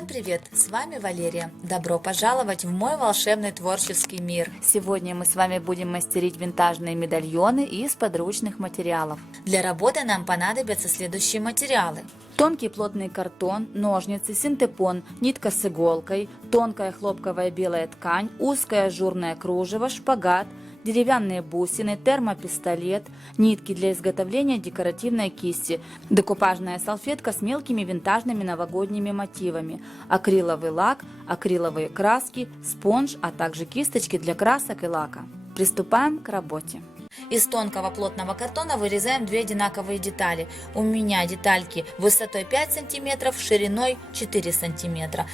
Всем привет! С вами Валерия. Добро пожаловать в мой волшебный творческий мир. Сегодня мы с вами будем мастерить винтажные медальоны из подручных материалов. Для работы нам понадобятся следующие материалы. Тонкий плотный картон, ножницы, синтепон, нитка с иголкой, тонкая хлопковая белая ткань, узкое ажурное кружево, шпагат, деревянные бусины, термопистолет, нитки для изготовления декоративной кисти, декупажная салфетка с мелкими винтажными новогодними мотивами, акриловый лак, акриловые краски, спонж, а также кисточки для красок и лака. Приступаем к работе. Из тонкого плотного картона вырезаем две одинаковые детали. У меня детальки высотой 5 см, шириной 4 см.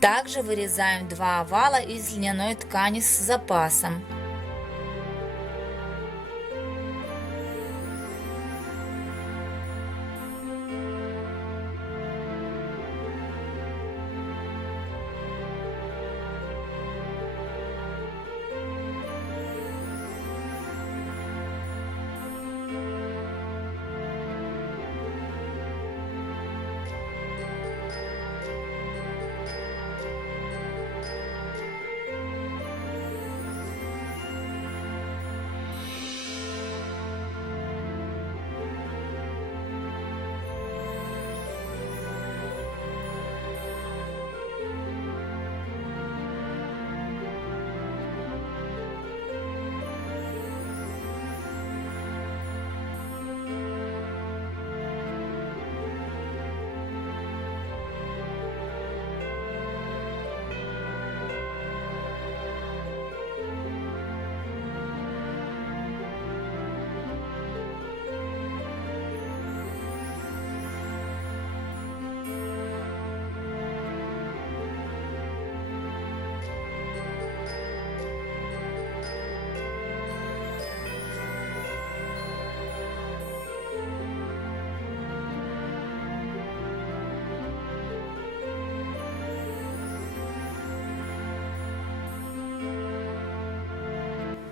Также вырезаем два овала из льняной ткани с запасом.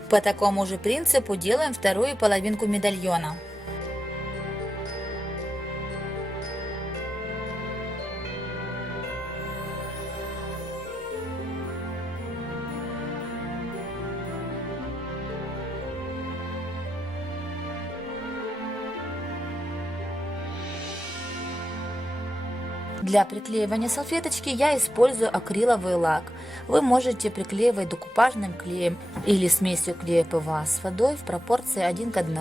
По такому же принципу делаем вторую половинку медальона. Для приклеивания салфеточки я использую акриловый лак. Вы можете приклеивать декупажным клеем или смесью клея ПВА с водой в пропорции 1 к 1.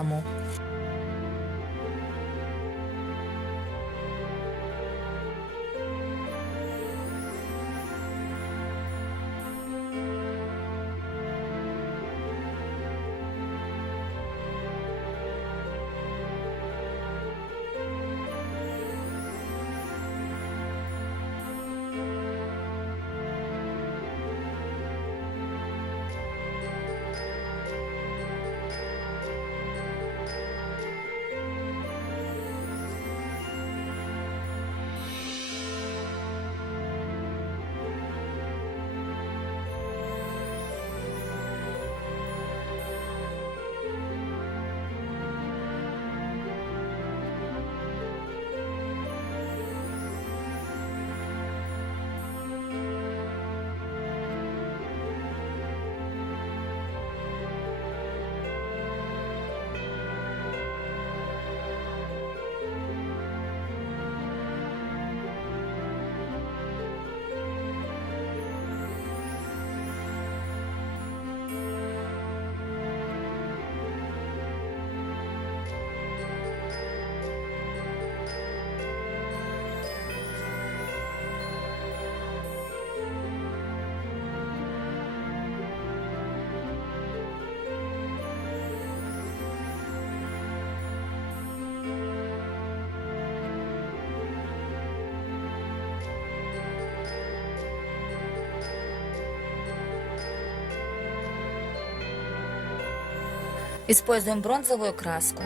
Используем бронзовую краску.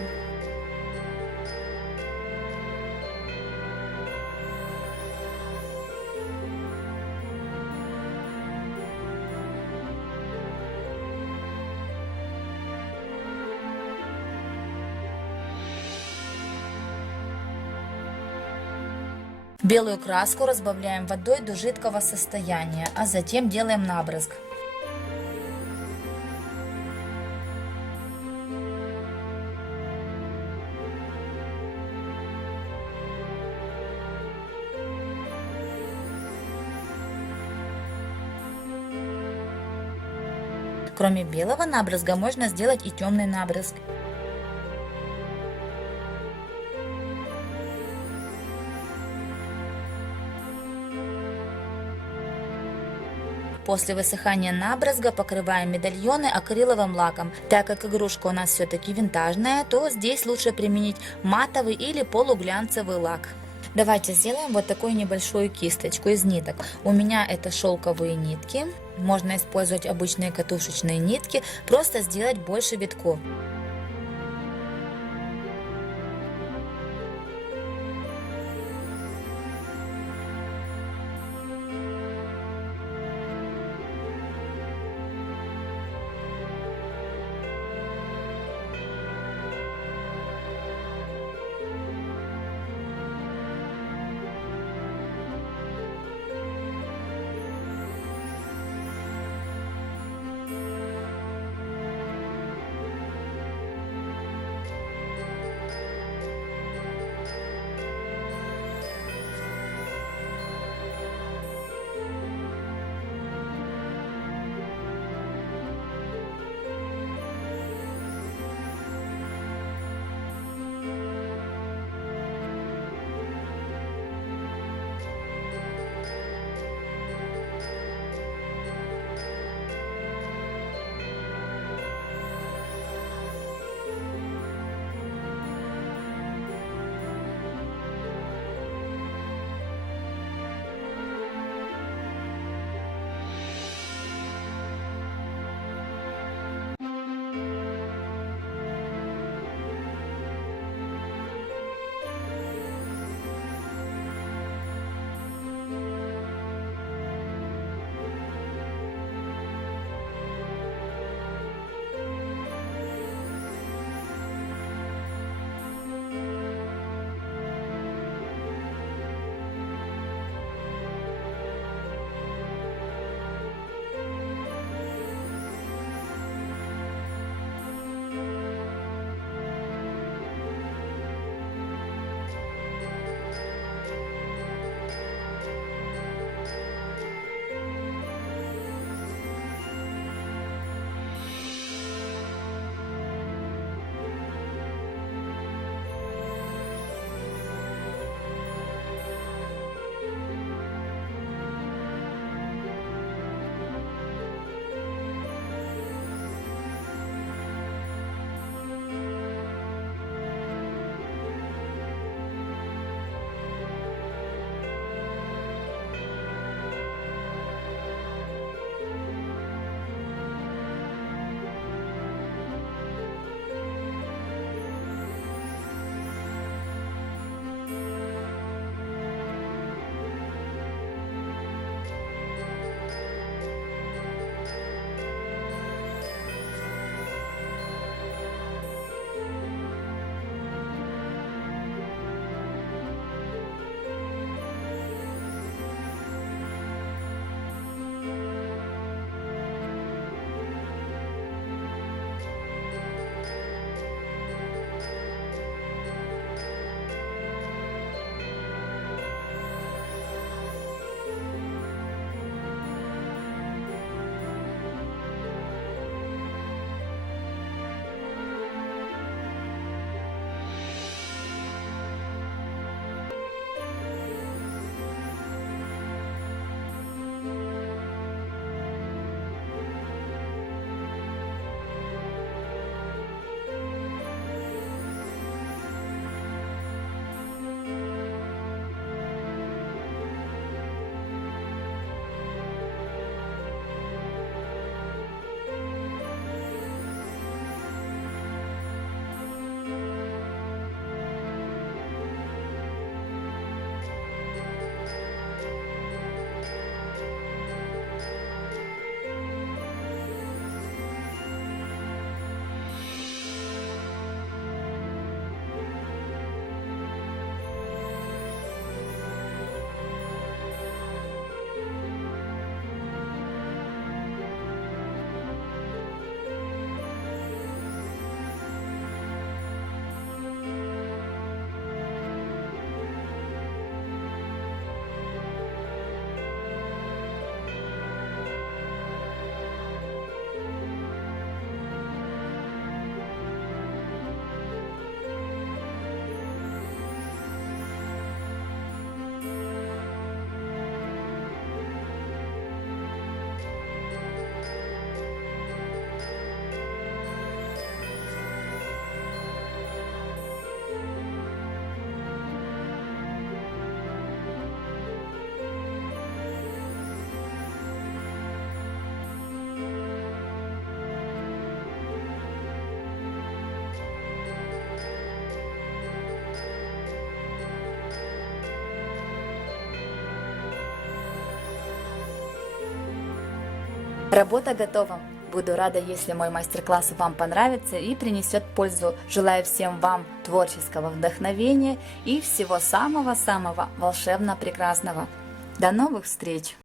Белую краску разбавляем водой до жидкого состояния, а затем делаем набрызг. Кроме белого набрызга можно сделать и темный набрызг. После высыхания набрызга покрываем медальоны акриловым лаком. Так как игрушка у нас все-таки винтажная, то здесь лучше применить матовый или полуглянцевый лак. Давайте сделаем вот такую небольшую кисточку из ниток. У меня это шелковые нитки. Можно использовать обычные катушечные нитки, просто сделать больше витков. Работа готова. Буду рада, если мой мастер-класс вам понравится и принесет пользу. Желаю всем вам творческого вдохновения и всего самого-самого волшебно-прекрасного. До новых встреч!